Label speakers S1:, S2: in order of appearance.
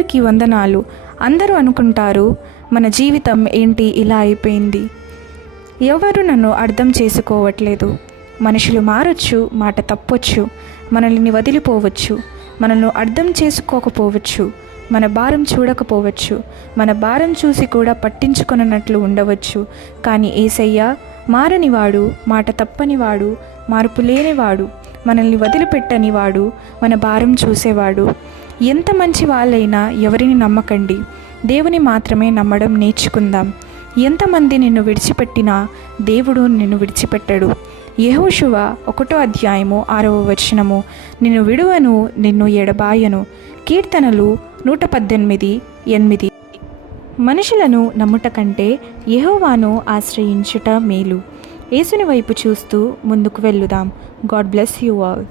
S1: అందరికీ వందనాలు. అందరూ అనుకుంటారు మన జీవితం ఏంటి ఇలా అయిపోయింది. ఎవరు నన్ను అర్థం చేసుకోవట్లేదు. మనుషులు మారొచ్చు మాట తప్పొచ్చు మనల్ని వదిలిపోవచ్చు మనల్ని అర్థం చేసుకోకపోవచ్చు మన భారం చూడకపోవచ్చు మన భారం చూసి కూడా పట్టించుకొనట్లు ఉండవచ్చు. కానీ ఏసయ్య మారనివాడు మాట తప్పనివాడు మార్పు లేనివాడు మనల్ని వదిలిపెట్టనివాడు మన భారం చూసేవాడు. ఎంత మంచి వాళ్ళైనా ఎవరిని నమ్మకండి. దేవుని మాత్రమే నమ్మడం నేర్చుకుందాం. ఎంతమంది నిన్ను విడిచిపెట్టినా దేవుడు నిన్ను విడిచిపెట్టడు. యహోశువ ఒకటో అధ్యాయము ఆరవ వచనము నిన్ను విడువను నిన్ను ఎడబాయను కీర్తనలు నూట పద్దెనిమిది ఎనిమిది. మనుషులను నమ్ముట కంటే యహోవాను ఆశ్రయించుట మేలు. యేసుని వైపు చూస్తూ ముందుకు వెళ్ళుదాం గాడ్ బ్లెస్ యూ ఆల్.